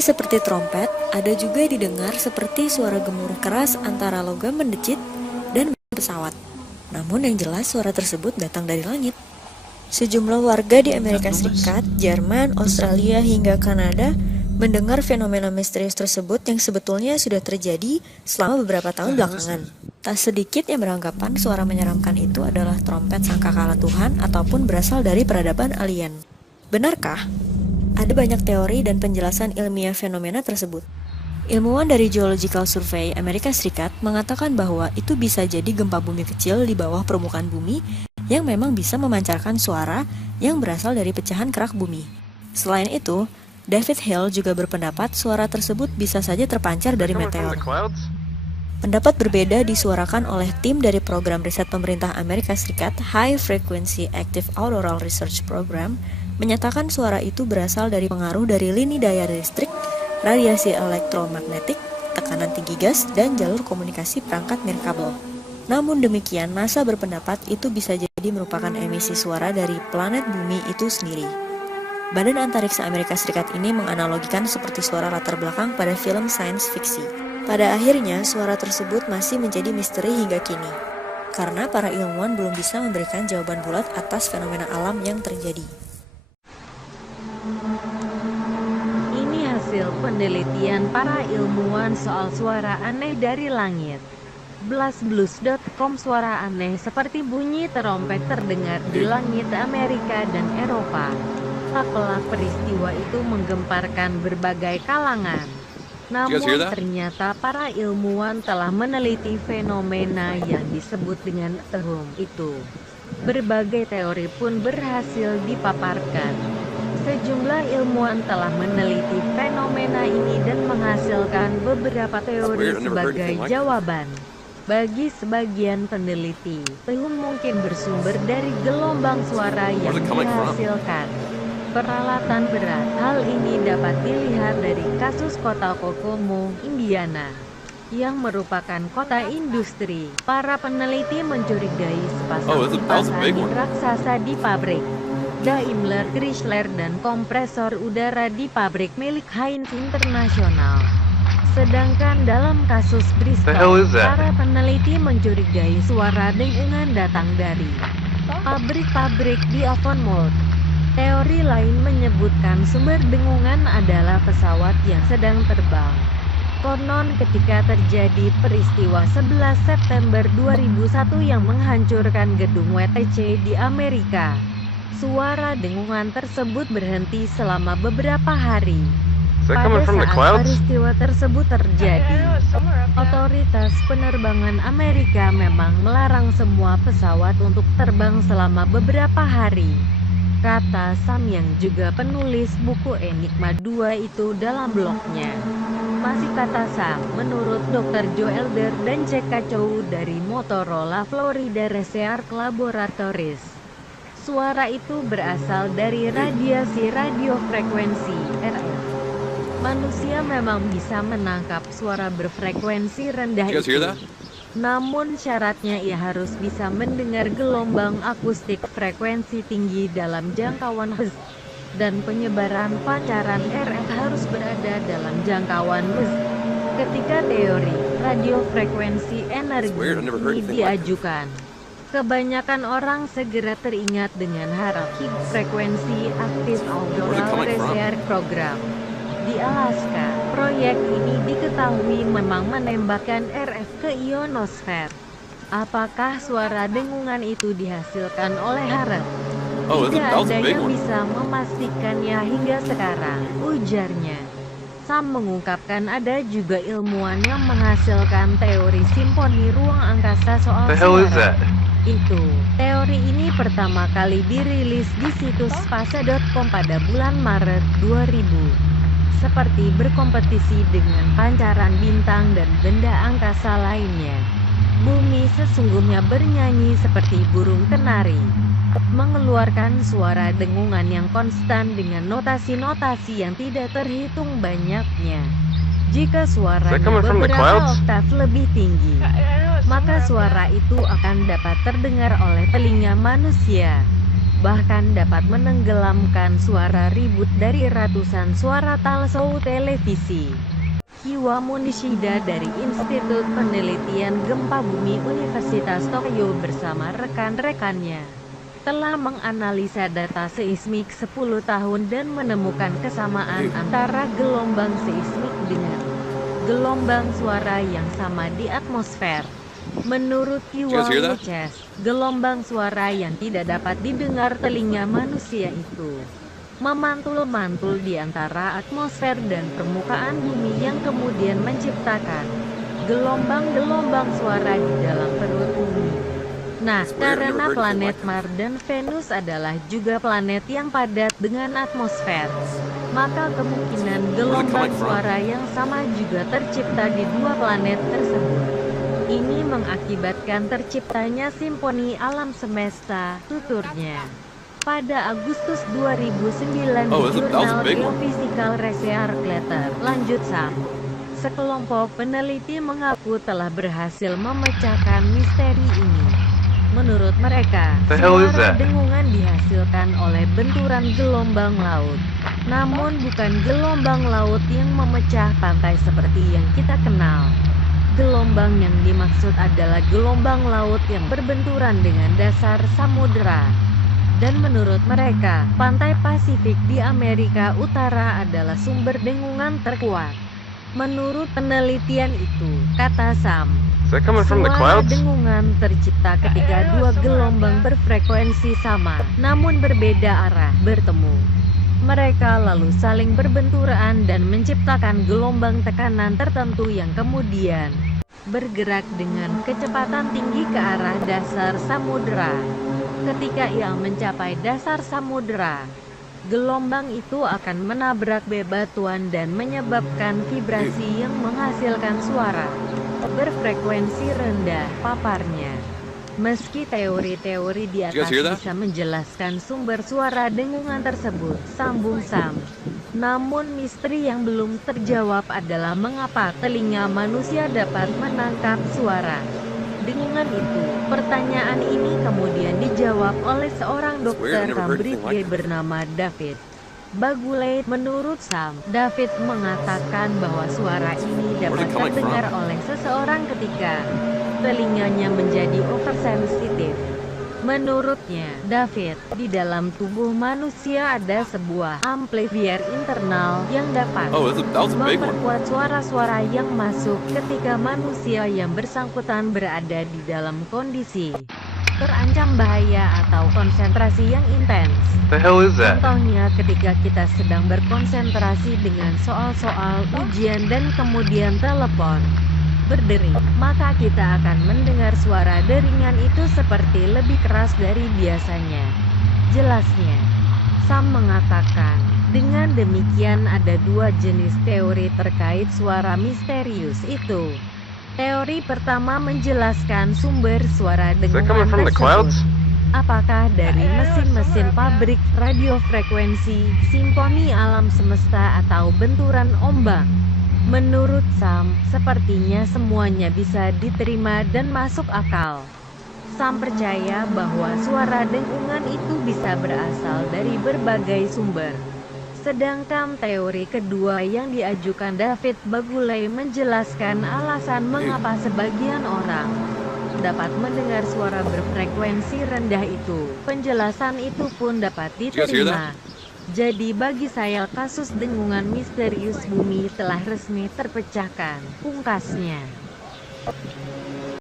Bunyinya seperti trompet, ada juga didengar seperti suara gemuruh keras antara logam mendecit dan pesawat. Namun yang jelas suara tersebut datang dari langit. Sejumlah warga di Amerika Serikat, Jerman, Australia, hingga Kanada mendengar fenomena misterius tersebut yang sebetulnya sudah terjadi selama beberapa tahun belakangan. Tak sedikit yang beranggapan suara menyeramkan itu adalah trompet sangkakala Tuhan ataupun berasal dari peradaban alien. Benarkah? Ada banyak teori dan penjelasan ilmiah fenomena tersebut. Ilmuwan dari Geological Survey Amerika Serikat mengatakan bahwa itu bisa jadi gempa bumi kecil di bawah permukaan bumi yang memang bisa memancarkan suara yang berasal dari pecahan kerak bumi. Selain itu, David Hill juga berpendapat suara tersebut bisa saja terpancar dari meteor. Pendapat berbeda disuarakan oleh tim dari program riset pemerintah Amerika Serikat High Frequency Active Auroral Research Program menyatakan suara itu berasal dari pengaruh dari lini daya listrik, radiasi elektromagnetik, tekanan tinggi gas, dan jalur komunikasi perangkat nirkabel. Namun demikian, NASA berpendapat itu bisa jadi merupakan emisi suara dari planet bumi itu sendiri. Badan Antariksa Amerika Serikat ini menganalogikan seperti suara latar belakang pada film science fiksi. Pada akhirnya, suara tersebut masih menjadi misteri hingga kini, karena para ilmuwan belum bisa memberikan jawaban bulat atas fenomena alam yang terjadi. Hasil penelitian para ilmuwan soal suara aneh dari langit. BlastBlues.com. Suara aneh seperti bunyi terompet terdengar di langit Amerika dan Eropa. Apalah peristiwa itu menggemparkan berbagai kalangan. Namun ternyata para ilmuwan telah meneliti fenomena yang disebut dengan terhum itu. Berbagai teori pun berhasil dipaparkan. Sejumlah ilmuwan telah meneliti fenomena ini dan menghasilkan beberapa teori sebagai jawaban. Bagi sebagian peneliti, terhum mungkin bersumber dari gelombang suara yang dihasilkan peralatan berat. Hal ini dapat dilihat dari kasus kota Kokomo, Indiana, yang merupakan kota industri. Para peneliti mencurigai sepasang kipas angin raksasa di pabrik Daimler Chrysler dan kompresor udara di pabrik milik Heinz International. Sedangkan dalam kasus Bristol, para peneliti mencurigai suara dengungan datang dari pabrik-pabrik di Avonmouth. Teori lain menyebutkan sumber dengungan adalah pesawat yang sedang terbang. Konon ketika terjadi peristiwa 11 September 2001 yang menghancurkan gedung WTC di Amerika, suara dengungan tersebut berhenti selama beberapa hari. Pada saat peristiwa tersebut terjadi, otoritas penerbangan Amerika memang melarang semua pesawat untuk terbang selama beberapa hari. Kata Sam yang juga penulis buku Enigma 2 itu dalam blognya. Masih kata Sam, menurut Dr. Joe Elder dan J.K. Chow dari Motorola Florida Research Laboratories, suara itu berasal dari radiasi radiofrekuensi (RF). Manusia memang bisa menangkap suara berfrekuensi rendah itu. Namun syaratnya ia harus bisa mendengar gelombang akustik frekuensi tinggi dalam jangkauan Hz, dan penyebaran pancaran RF harus berada dalam jangkauan Hz. Ketika teori radiofrekuensi energi ini diajukan, kebanyakan orang segera teringat dengan High Frequency Active Auroral Research Program di Alaska. Proyek ini diketahui memang menembakkan RF ke ionosfer. Apakah suara dengungan itu dihasilkan oleh HARP? Tidak ada yang bisa memastikannya hingga sekarang, ujarnya. Sam mengungkapkan ada juga ilmuwan yang menghasilkan teori simfoni ruang angkasa soal suara. Teori ini pertama kali dirilis di situs Spasa.com pada bulan Maret 2000. Seperti berkompetisi dengan pancaran bintang dan benda angkasa lainnya, bumi sesungguhnya bernyanyi seperti burung kenari, mengeluarkan suara dengungan yang konstan dengan notasi-notasi yang tidak terhitung banyaknya. Jika suaranya beberapa oktav lebih tinggi, maka suara itu akan dapat terdengar oleh telinga manusia. bahkan dapat menenggelamkan suara ribut dari ratusan suara talkshow televisi. Kiwamo Nishida dari Institut Penelitian Gempa Bumi Universitas Tokyo bersama rekan-rekannya telah menganalisa data seismik 10 tahun dan menemukan kesamaan antara gelombang seismik dengan gelombang suara yang sama di atmosfer. Menurut Kiwamo Chess, gelombang suara yang tidak dapat didengar telinga manusia itu memantul-mantul di antara atmosfer dan permukaan bumi yang kemudian menciptakan gelombang-gelombang suara di dalam perut bumi. Nah, karena planet Mars dan Venus adalah juga planet yang padat dengan atmosfer, maka kemungkinan gelombang suara yang sama juga tercipta di dua planet tersebut. Ini mengakibatkan terciptanya simfoni alam semesta, tuturnya. Pada Agustus 2009 di jurnal Geophysical Research Letter, lanjut Sam. Sekelompok peneliti mengaku telah berhasil memecahkan misteri ini. Menurut mereka, suara dengungan dihasilkan oleh benturan gelombang laut. Namun bukan gelombang laut yang memecah pantai seperti yang kita kenal. Gelombang yang dimaksud adalah gelombang laut yang berbenturan dengan dasar samudera. Dan menurut mereka, pantai Pasifik di Amerika Utara adalah sumber dengungan terkuat. Menurut penelitian itu, kata Sam, suara dengungan tercipta ketika dua gelombang berfrekuensi sama, namun berbeda arah, bertemu. Mereka lalu saling berbenturan dan menciptakan gelombang tekanan tertentu yang kemudian bergerak dengan kecepatan tinggi ke arah dasar samudera. Ketika ia mencapai dasar samudera, gelombang itu akan menabrak bebatuan dan menyebabkan vibrasi yang menghasilkan suara berfrekuensi rendah, paparnya. Meski teori-teori di atas bisa menjelaskan sumber suara dengungan tersebut, sambung Sam. Namun misteri yang belum terjawab adalah mengapa telinga manusia dapat menangkap suara dengungan itu. Pertanyaan ini kemudian dijawab oleh seorang dokter Cambridge bernama David Baguley. Menurut Sam, David mengatakan bahwa suara ini dapat terdengar oleh seseorang ketika telinganya menjadi oversensitif. Menurutnya, David, di dalam tubuh manusia ada sebuah amplifier internal yang dapat memperkuat suara-suara yang masuk ketika manusia yang bersangkutan berada di dalam kondisi terancam bahaya atau konsentrasi yang intens. Contohnya ketika kita sedang berkonsentrasi dengan soal-soal ujian dan kemudian telepon berdering, maka kita akan mendengar suara deringan itu seperti lebih keras dari biasanya. Jelasnya, Sam mengatakan, dengan demikian ada dua jenis teori terkait suara misterius itu. Teori pertama menjelaskan sumber suara dengungan tersebut. Apakah dari mesin-mesin pabrik radiofrekuensi, simfoni alam semesta atau benturan ombak? Menurut Sam, sepertinya semuanya bisa diterima dan masuk akal. Sam percaya bahwa suara dengungan itu bisa berasal dari berbagai sumber. Sedangkan teori kedua yang diajukan David Baguley menjelaskan alasan mengapa sebagian orang dapat mendengar suara berfrekuensi rendah itu. Penjelasan itu pun dapat diterima. Jadi bagi saya kasus dengungan misterius bumi telah resmi terpecahkan, pungkasnya.